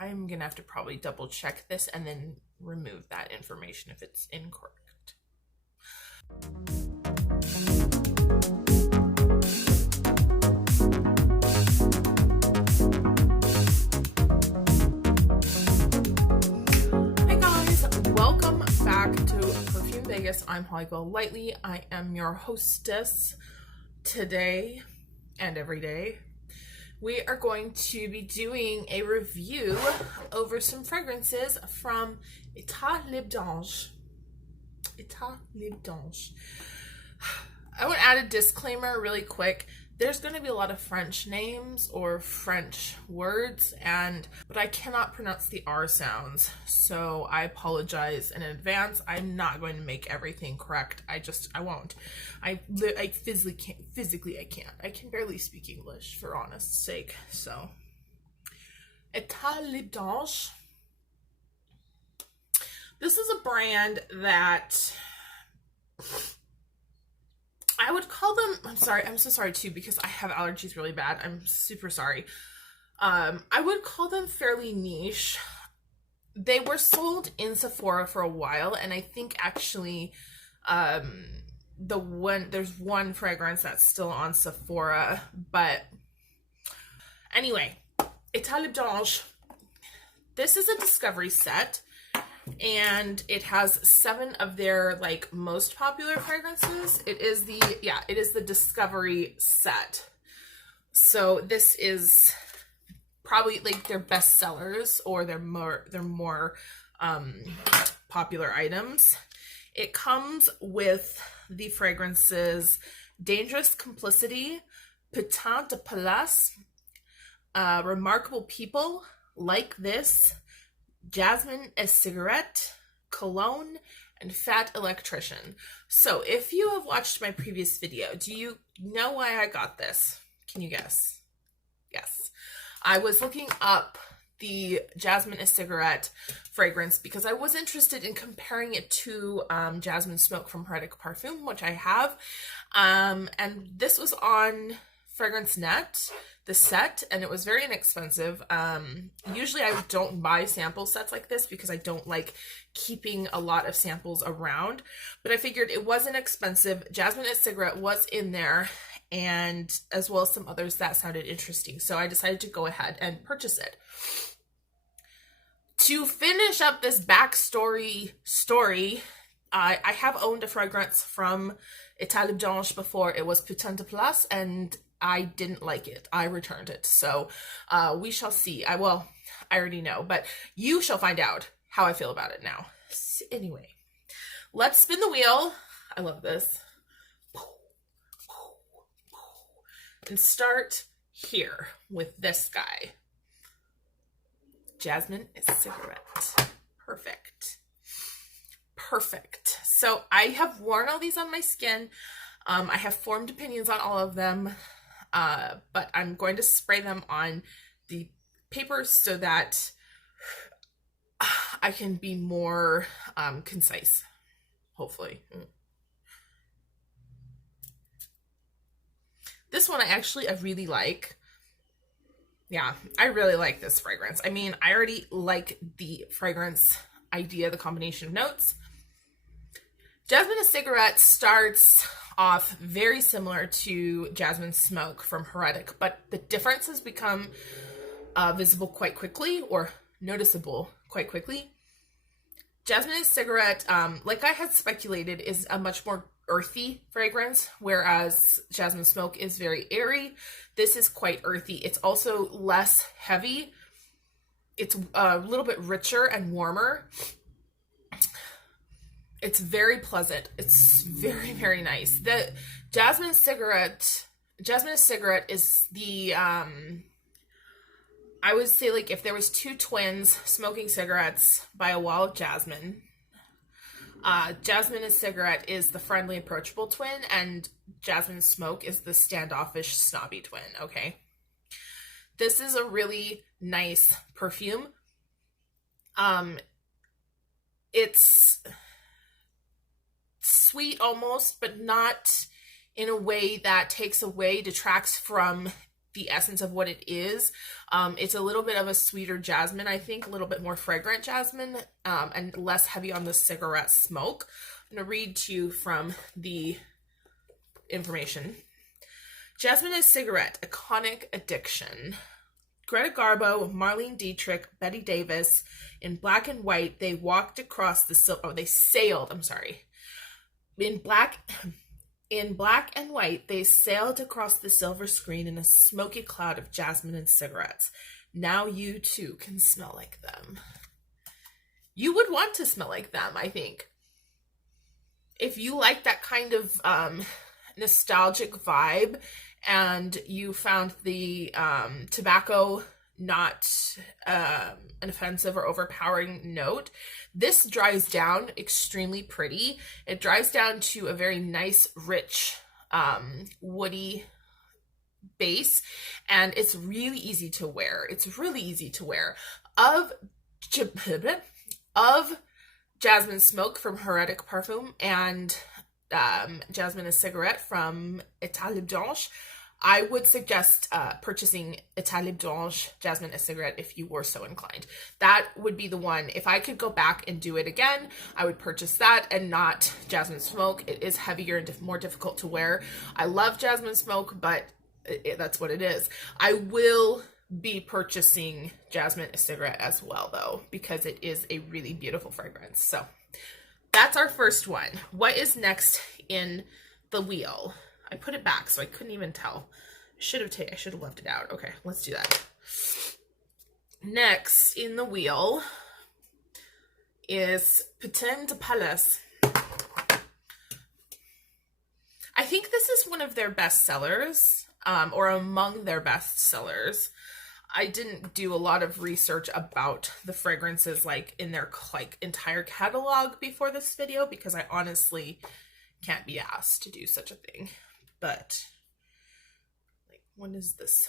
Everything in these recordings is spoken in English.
I'm gonna have to probably double check this and then remove that information if it's incorrect. Hi guys, welcome back to Perfume Vegas. I'm Holly Golightly. I am your hostess today and every day. We are going to be doing a review over some fragrances from Etat Libre. Etat Libre. I want to add a disclaimer really quick. There's going to be a lot of French names or French words, but I cannot pronounce the R sounds, so I apologize in advance. I'm not going to make everything correct. I won't. I physically I can't. I can barely speak English, for honest sake. So, Etat Libre. This is a brand that I would call them, I'm so sorry too, because I have allergies really bad. I'm super sorry. I would call them fairly niche. They were sold in Sephora for a while, and I think actually there's one fragrance that's still on Sephora, but anyway, Etat Libre. This is a discovery set, and it has 7 of their most popular fragrances. It is the discovery set. So this is probably their best sellers or their more popular items. It comes with the fragrances Dangerous Complicity, Putain de Palace, Remarkable People, Like This, Jasmine A Cigarette, Cologne, and Fat Electrician. So if you have watched my previous video, do you know why I got this? Can you guess? Yes. I was looking up the Jasmine A Cigarette fragrance because I was interested in comparing it to Jasmine Smoke from Heretic Parfum, which I have. And this was on Fragrance Net, the set, and it was very inexpensive. Usually I don't buy sample sets like this because I don't like keeping a lot of samples around, but I figured it wasn't expensive. Jasmine A Cigarette was in there, and as well as some others that sounded interesting, so I decided to go ahead and purchase it. To finish up this backstory story, I have owned a fragrance from Etat Libre before. It was Putain de Place, and I didn't like it. I returned it. So we shall see. I already know, but you shall find out how I feel about it now. So anyway, let's spin the wheel. I love this. And start here with this guy. Jasmine A Cigarette. Perfect. Perfect. So I have worn all these on my skin. I have formed opinions on all of them. But I'm going to spray them on the paper so that I can be more concise, hopefully. This one I really like. Yeah, I really like this fragrance. I mean, I already like the fragrance idea, the combination of notes. Jasmine A Cigarette starts off very similar to Jasmine Smoke from Heretic, but the differences become visible quite quickly, or noticeable quite quickly. Jasmine A Cigarette, like I had speculated, is a much more earthy fragrance, whereas Jasmine Smoke is very airy. This is quite earthy. It's also less heavy. It's a little bit richer and warmer. It's very pleasant. It's very, very nice. The Jasmine A Cigarette is the, I would say if there was 2 twins smoking cigarettes by a wall of jasmine, Jasmine A Cigarette is the friendly, approachable twin, and Jasmine Smoke is the standoffish, snobby twin, okay? This is a really nice perfume. It's sweet almost, but not in a way that takes away, detracts from the essence of what it is. It's a little bit of a sweeter jasmine, I think, a little bit more fragrant jasmine, and less heavy on the cigarette smoke. I'm going to read to you from the information. Jasmine A Cigarette, Iconic Addiction. Greta Garbo, Marlene Dietrich, Betty Davis, in black and white, they walked across the they sailed, I'm sorry. In black and white, they sailed across the silver screen in a smoky cloud of jasmine and cigarettes. Now you too can smell like them. You would want to smell like them, I think. If you like that kind of nostalgic vibe, and you found the tobacco not an offensive or overpowering note, this dries down extremely pretty. It dries down to a very nice, rich, woody base, and it's really easy to wear. It's really easy to wear. Of Jasmine Smoke from Heretic Perfume and Jasmine A Cigarette from Etat Libre, I would suggest purchasing Etat Libre Jasmine A Cigarette if you were so inclined. That would be the one. If I could go back and do it again, I would purchase that and not Jasmine Smoke. It is heavier and more difficult to wear. I love Jasmine Smoke, but that's what it is. I will be purchasing Jasmine A Cigarette as well, though, because it is a really beautiful fragrance. So that's our first one. What is next in the wheel? I put it back so I couldn't even tell. I should have left it out. Okay, let's do that. Next in the wheel is Batons Plus. I think this is one of their best sellers, or among their best sellers. I didn't do a lot of research about the fragrances like in their entire catalog before this video, because I honestly can't be asked to do such a thing. But like, what is this?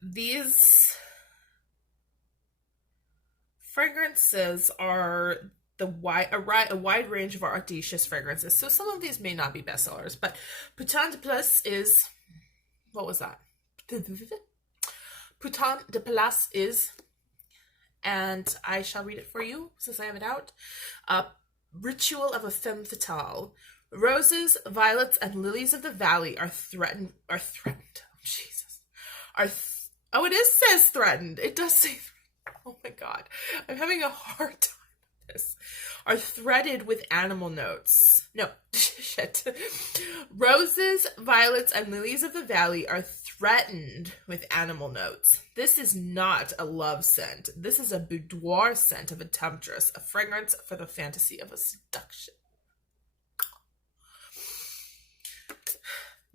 These fragrances are a wide range of our audacious fragrances. So some of these may not be bestsellers, but Batons Plus is, what was that? Batons Plus is, and I shall read it for you since I have it out. Ritual of a femme fatale. Roses, violets, and lilies of the valley are threatened. Oh, Jesus. Oh, it says threatened. It does say threatened. Oh my God. I'm having a hard time with this. Are threaded with animal notes. No, shit. Roses, violets, and lilies of the valley are threatened with animal notes. This is not a love scent. This is a boudoir scent of a temptress, a fragrance for the fantasy of a seduction.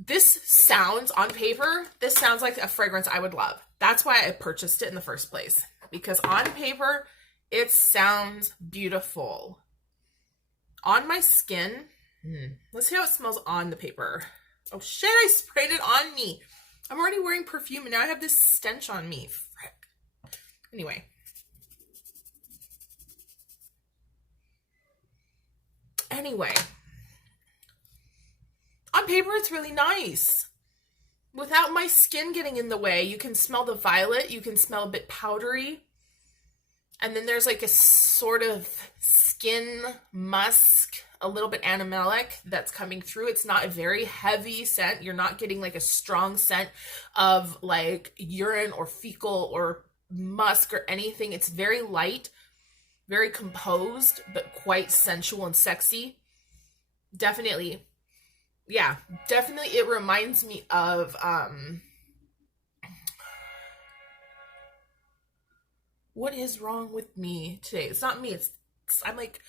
This sounds, on paper, this sounds like a fragrance I would love. That's why I purchased it in the first place. Because on paper, it sounds beautiful. On my skin, let's see how it smells on the paper. Oh shit, I sprayed it on me. I'm already wearing perfume and now I have this stench on me. Frick. Anyway. On paper, it's really nice. Without my skin getting in the way, you can smell the violet. You can smell a bit powdery. And then there's like a sort of skin musk, a little bit animalic that's coming through. It's not a very heavy scent. You're not getting like a strong scent of like urine or fecal or musk or anything. It's very light, very composed, but quite sensual and sexy. Definitely. Yeah, definitely it reminds me of what is wrong with me today? It's not me, I'm like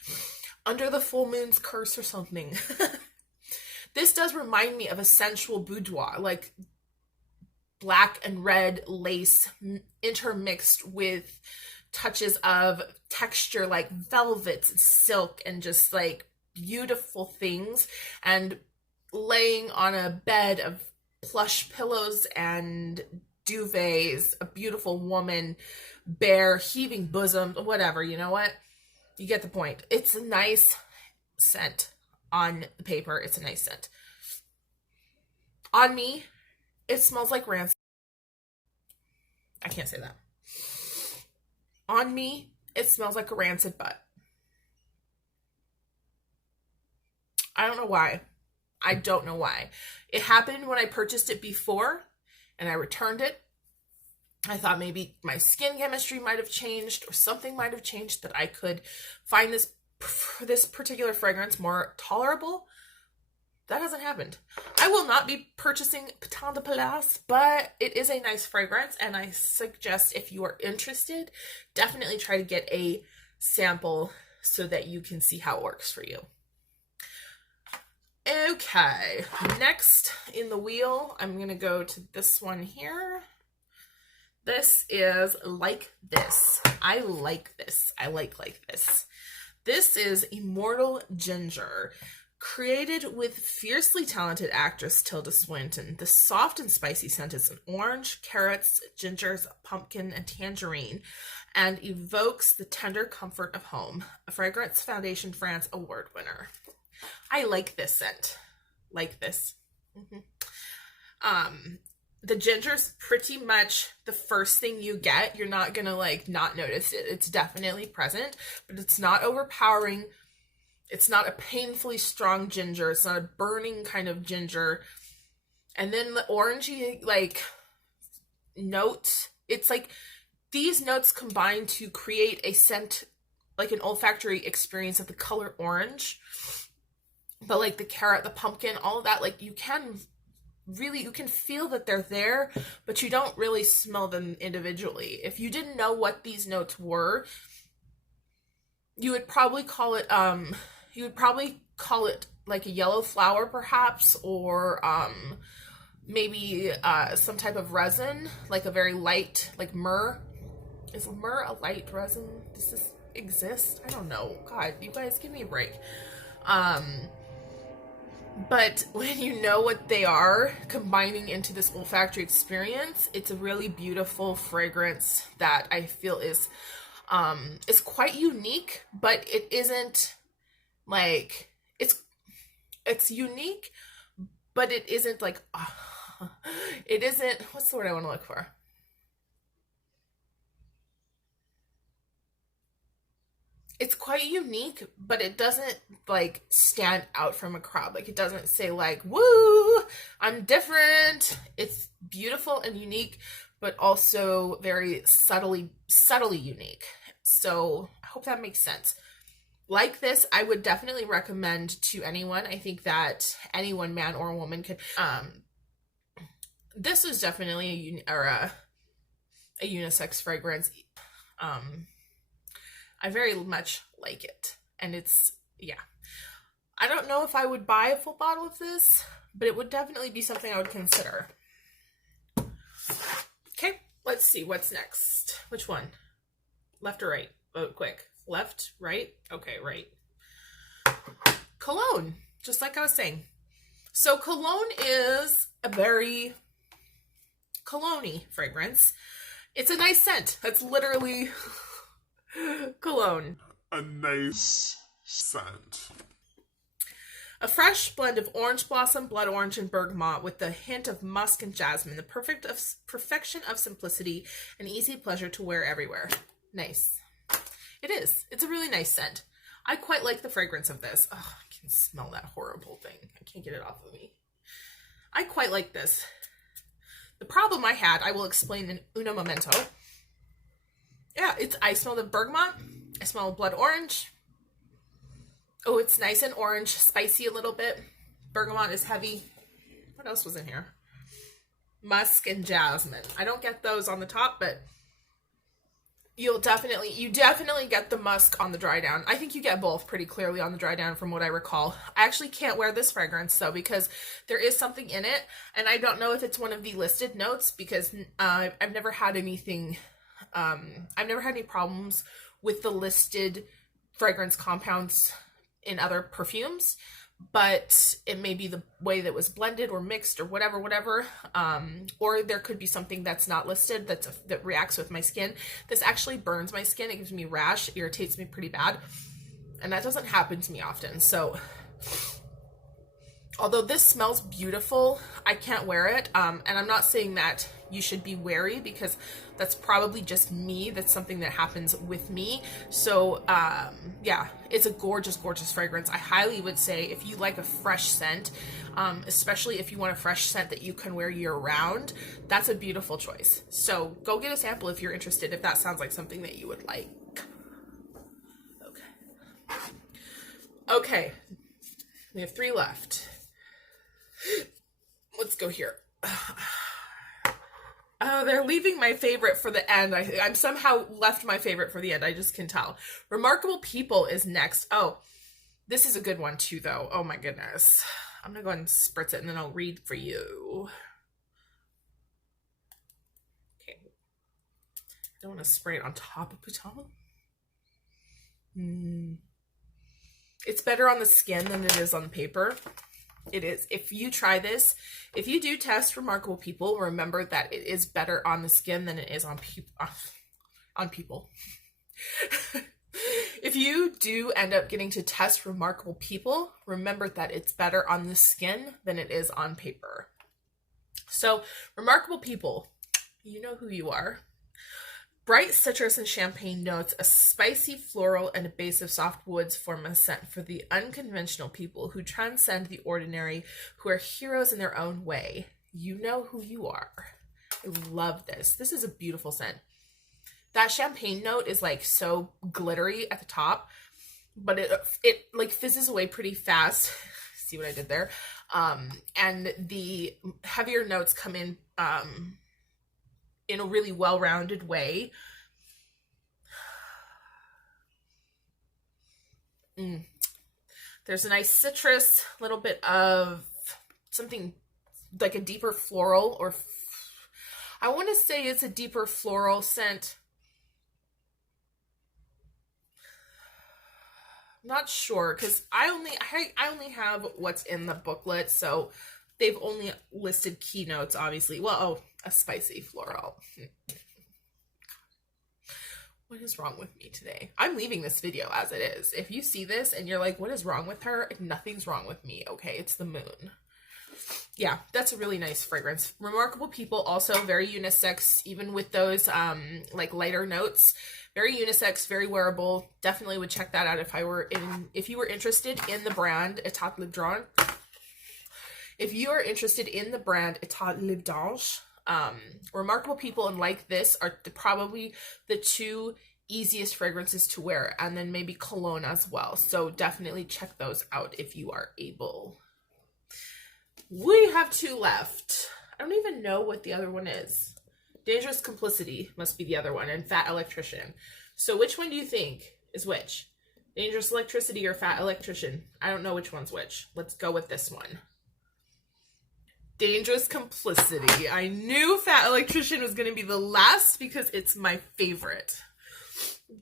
under the full moon's curse or something. This does remind me of a sensual boudoir, like black and red lace intermixed with touches of texture like velvet and silk and just like beautiful things, and laying on a bed of plush pillows and duvets, a beautiful woman, bare, heaving bosom, whatever, you know what? You get the point. It's a nice scent on the paper. It's a nice scent. On me, it smells like rancid. I can't say that. On me, it smells like a rancid butt. I don't know why. I don't know why. It happened when I purchased it before and I returned it. I thought maybe my skin chemistry might have changed or something might have changed that I could find this particular fragrance more tolerable. That hasn't happened. I will not be purchasing Batons Plus, but it is a nice fragrance, and I suggest if you are interested, definitely try to get a sample so that you can see how it works for you. Okay, next in the wheel, I'm going to go to this one here. This is Like This. I like this. I like this. This is Immortal Ginger. Created with fiercely talented actress Tilda Swinton, the soft and spicy scent is an orange, carrots, gingers, pumpkin, and tangerine, and evokes the tender comfort of home. A Fragrance Foundation France award winner. I like this scent. Like this. The ginger's pretty much the first thing you get. You're not gonna like not notice it. It's definitely present, but it's not overpowering. It's not a painfully strong ginger. It's not a burning kind of ginger. And then the orangey, like, note. It's like these notes combine to create a scent, like an olfactory experience of the color orange. But like the carrot, the pumpkin, all of that, like you can feel that they're there, but you don't really smell them individually. If you didn't know what these notes were, you would probably call it, like a yellow flower perhaps, or maybe some type of resin, like a very light, like myrrh. Is myrrh a light resin? Does this exist? I don't know. God, you guys, give me a break. But when you know what they are combining into this olfactory experience, it's a really beautiful fragrance that I feel is quite unique, but it isn't like, it's unique, but it isn't like, it isn't, what's the word I want to look for? It's quite unique, but it doesn't like stand out from a crowd. Like it doesn't say like, woo, I'm different. It's beautiful and unique, but also very subtly unique. So I hope that makes sense. Like this, I would definitely recommend to anyone. I think that anyone, man or woman, could. This is definitely a unisex fragrance. I very much like it, and it's, yeah. I don't know if I would buy a full bottle of this, but it would definitely be something I would consider. Okay, let's see what's next. Which one? Left or right? Vote quick. Left, right? Okay, right. Cologne, just like I was saying. So cologne is a very cologne-y fragrance. It's a nice scent. That's literally cologne. A nice scent. A fresh blend of orange blossom, blood orange, and bergamot with a hint of musk and jasmine. The perfection of simplicity and easy pleasure to wear everywhere. Nice. It is. It's a really nice scent. I quite like the fragrance of this. Oh, I can smell that horrible thing. I can't get it off of me. I quite like this. The problem I had, I will explain in uno momento. Yeah, I smell the bergamot. I smell blood orange. Oh, it's nice and orange, spicy a little bit. Bergamot is heavy. What else was in here? Musk and jasmine. I don't get those on the top, but you definitely get the musk on the dry down. I think you get both pretty clearly on the dry down from what I recall. I actually can't wear this fragrance though, because there is something in it, and I don't know if it's one of the listed notes, because I've never had anything, I've never had any problems with the listed fragrance compounds in other perfumes, but it may be the way that was blended or mixed or whatever, or there could be something that's not listed that reacts with my skin. This actually burns my skin. It gives me rash, irritates me pretty bad, and that doesn't happen to me often. So Although this smells beautiful, I can't wear it. And I'm not saying that you should be wary, because that's probably just me. That's something that happens with me. So yeah, it's a gorgeous, gorgeous fragrance. I highly would say if you like a fresh scent, especially if you want a fresh scent that you can wear year round, that's a beautiful choice. So go get a sample if you're interested, if that sounds like something that you would like. Okay, we have 3 left. Let's go here. Oh, they're leaving my favorite for the end. I'm somehow left my favorite for the end. I just can tell. Remarkable People is next. Oh, this is a good one too, though. Oh my goodness. I'm going to go ahead and spritz it and then I'll read for you. Okay. I don't want to spray it on top of Batons. It's better on the skin than it is on paper. It is. If you try this, if you do test Remarkable People, remember that it is better on the skin than it is on people. If you do end up getting to test Remarkable People, remember that it's better on the skin than it is on paper. So, Remarkable People, you know who you are. Bright citrus and champagne notes, a spicy floral and a base of soft woods form a scent for the unconventional people who transcend the ordinary, who are heroes in their own way. You know who you are. I love this. This is a beautiful scent. That champagne note is like so glittery at the top, but it like fizzes away pretty fast. See what I did there? And the heavier notes come in a really well-rounded way. There's a nice citrus, a little bit of something like a deeper floral, or I want to say it's a deeper floral scent. Not sure, because I only have what's in the booklet, so they've only listed keynotes, obviously. Well, oh, a spicy floral. What is wrong with me today? I'm leaving this video as it is. If you see this and you're like, what is wrong with her? Nothing's wrong with me, okay? It's the moon. Yeah, that's a really nice fragrance. Remarkable People, also very unisex, even with those like lighter notes. Very unisex, very wearable. Definitely would check that out if you were interested in the brand Etat Libre. If you are interested in the brand Etat Libre, Remarkable People and like this are probably the 2 easiest fragrances to wear, and then maybe Cologne as well. So definitely check those out if you are able. We have 2 left. I don't even know what the other one is. Dangerous Complicity must be the other one, and Fat Electrician. So which one do you think is which? Dangerous Electricity or Fat Electrician? I don't know which one's which. Let's go with this one. Dangerous Complicity. I knew Fat Electrician was going to be the last because it's my favorite.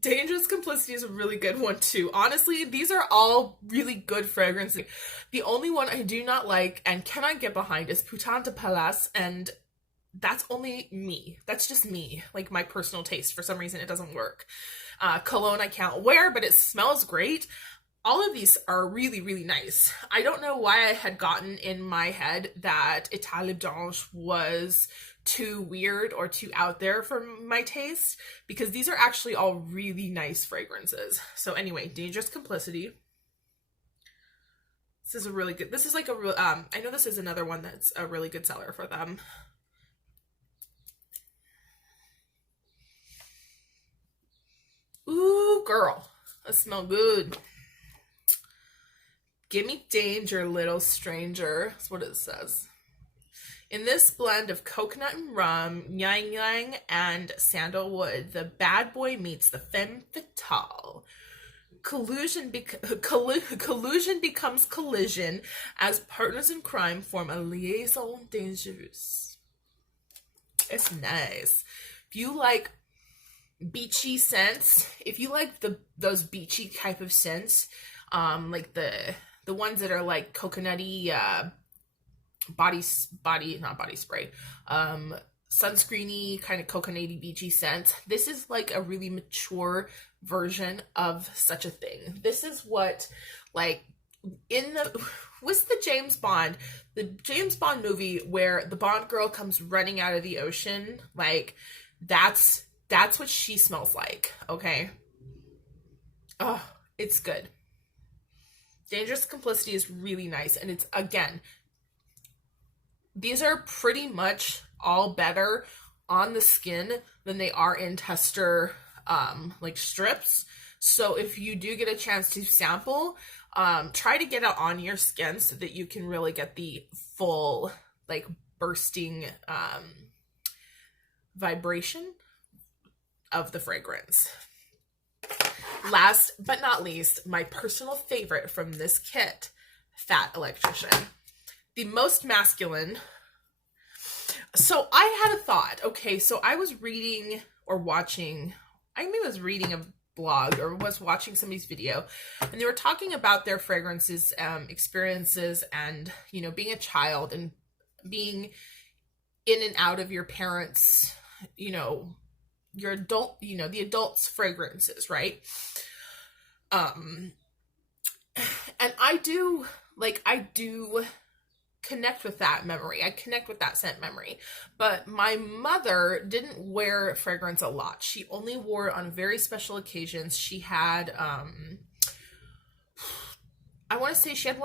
Dangerous Complicity is a really good one too. Honestly, these are all really good fragrances. The only one I do not like and cannot get behind is Putain de Palace, and that's only me. That's just me. Like my personal taste. For some reason, it doesn't work. Cologne I can't wear, but it smells great. All of these are really, really nice. I don't know why I had gotten in my head that Etat Libre was too weird or too out there for my taste, because these are actually all really nice fragrances. So anyway, Dangerous Complicity. This is a really good, this is like a real, I know this is another one that's a really good seller for them. Ooh, girl, that smell good. Gimme danger, little stranger. That's what it says. In this blend of coconut and rum, yang yang, and sandalwood, the bad boy meets the femme fatale. Collusion becomes collision as partners in crime form a liaison dangereuse. It's nice. If you like beachy scents, if you like those beachy type of scents, like the ones that are like coconutty, not body spray, sunscreeny, kind of coconutty, beachy scent. This is like a really mature version of such a thing. This is what like in the was the James Bond movie where the Bond girl comes running out of the ocean, like that's what she smells like. Okay. Oh, it's good. Dangerous Complicity is really nice, and it's, again, these are pretty much all better on the skin than they are in tester like strips. So if you do get a chance to sample, try to get it on your skin so that you can really get the full, like, bursting vibration of the fragrance. Last but not least, my personal favorite from this kit, Fat Electrician. The most masculine. So I had a thought. Okay, so I was reading or watching, I maybe was reading a blog or was watching somebody's video, and they were talking about their fragrances, experiences, and, you know, being a child and being in and out of your parents', you know, your adult, you know, the adults' fragrances, right? And I do connect with that memory. I connect with that scent memory. But my mother didn't wear fragrance a lot. She only wore it on very special occasions. She had, I want to say she had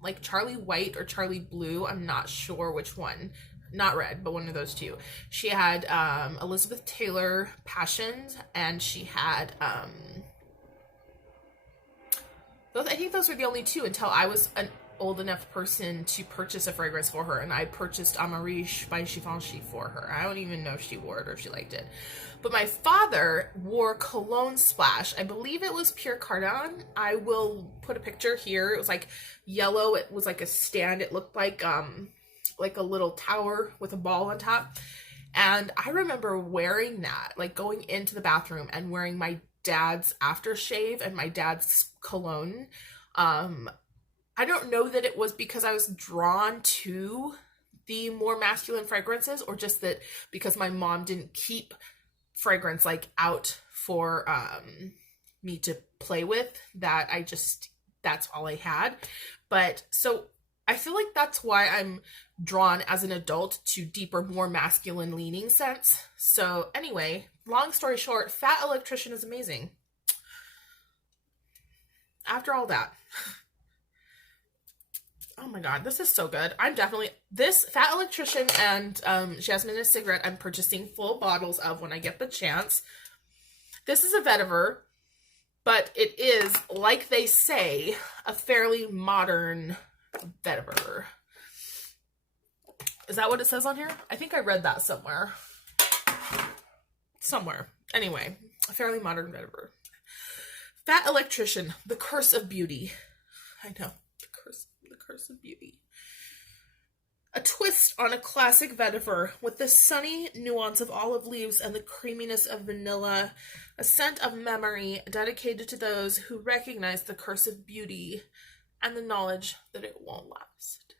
like Charlie White or Charlie Blue. I'm not sure which one. Not red, but one of those two. She had Elizabeth Taylor Passions, and she had I think those were the only two until I was an old enough person to purchase a fragrance for her, and I purchased Amariche by Givenchy for her. I don't even know if she wore it or if she liked it. But my father wore Cologne Splash. I believe it was Pure Cardin. I will put a picture here. It was like yellow. It was like a stand. It looked like a little tower with a ball on top. And I remember wearing that, like going into the bathroom and wearing my dad's aftershave and my dad's cologne. I don't know that it was because I was drawn to the more masculine fragrances, or just that because my mom didn't keep fragrance like out for me to play with, that that's all I had. But so I feel like that's why I'm drawn as an adult to deeper, more masculine leaning scents. So anyway, long story short, Fat Electrician is amazing. After all that, oh my god, this is so good. This Fat Electrician and Jasmine A Cigarette, I'm purchasing full bottles of when I get the chance. This is a vetiver, but it is, like they say, a fairly modern vetiver. Is that what it says on here? I think I read that somewhere. Anyway, a fairly modern vetiver. Fat Electrician, the curse of beauty. I know, the curse of beauty. A twist on a classic vetiver with the sunny nuance of olive leaves and the creaminess of vanilla. A scent of memory dedicated to those who recognize the curse of beauty and the knowledge that it won't last.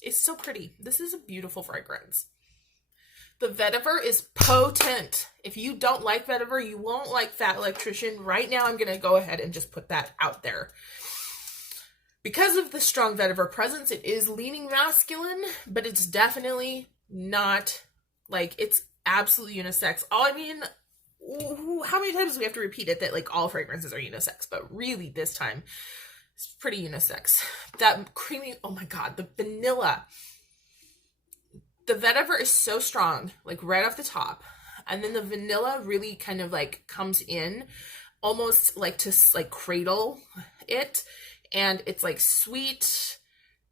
It's so pretty. This is a beautiful fragrance. The vetiver is potent. If you don't like vetiver, you won't like Fat Electrician. Right now, I'm going to go ahead and just put that out there. Because of the strong vetiver presence, it is leaning masculine, but it's definitely not, like, it's absolutely unisex. How many times do we have to repeat it that, like, all fragrances are unisex? But really, this time, it's pretty unisex. That creamy, oh my god, the vanilla. The vetiver is so strong, like, right off the top. And then the vanilla really kind of, like, comes in almost, like, to, like, cradle it. And it's, like, sweet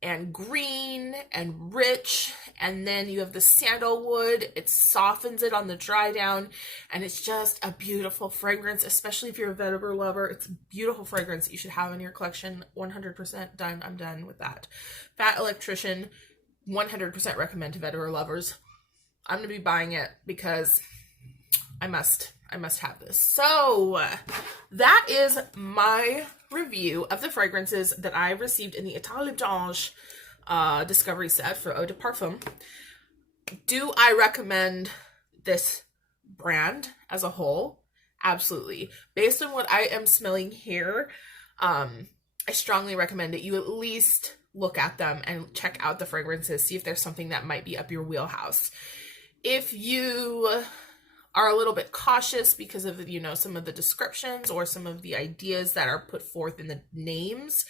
and green and rich, and then you have the sandalwood. It softens it on the dry down, and it's just a beautiful fragrance, especially if you're a vetiver lover. It's a beautiful fragrance that you should have in your collection. 100% done. I'm done with that. Fat Electrician, 100% recommend to vetiver lovers. I'm going to be buying it because I must have this. So that is my review of the fragrances that I received in the Etat Libre discovery set for Eau de Parfum. Do I recommend this brand as a whole? Absolutely. Based on what I am smelling here, I strongly recommend that you at least look at them and check out the fragrances, see if there's something that might be up your wheelhouse. If you are a little bit cautious because of, you know, some of the descriptions or some of the ideas that are put forth in the names,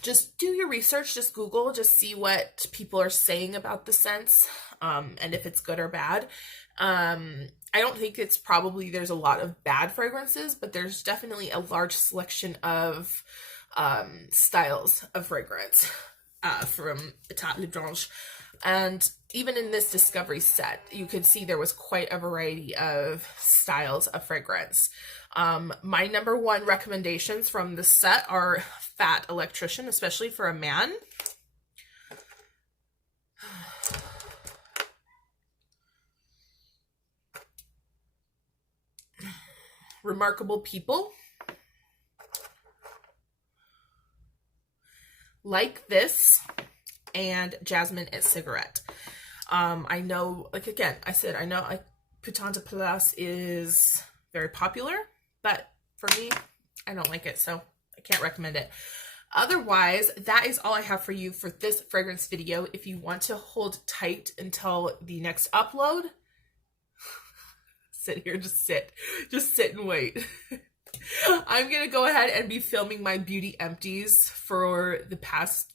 just do your research, just Google, just see what people are saying about the scents, and if it's good or bad. I don't think it's probably, there's a lot of bad fragrances, but there's definitely a large selection of styles of fragrance from Etat Libre. And even in this discovery set, you could see there was quite a variety of styles of fragrance. My number one recommendations from the set are Fat Electrician, especially for a man. Remarkable People. Like This. And Jasmine A Cigarette. I know, like, again, I said, I know like Batons Plus is very popular, but for me, I don't like it, so I can't recommend it. Otherwise, that is all I have for you for this fragrance video. If you want to hold tight until the next upload, sit here, just sit and wait. I'm gonna go ahead and be filming my beauty empties for the past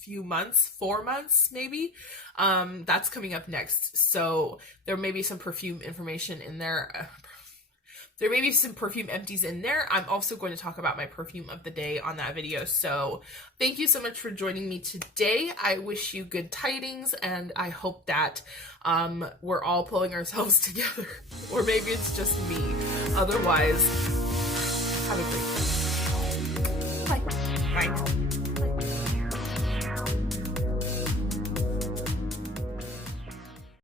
few months, 4 months maybe. That's coming up next, so there may be some perfume information in there. There may be some perfume empties in there. I'm also going to talk about my perfume of the day on that video. So thank you so much for joining me today. I wish you good tidings, and I hope that we're all pulling ourselves together, or maybe it's just me. Otherwise, have a great day. Bye. Bye.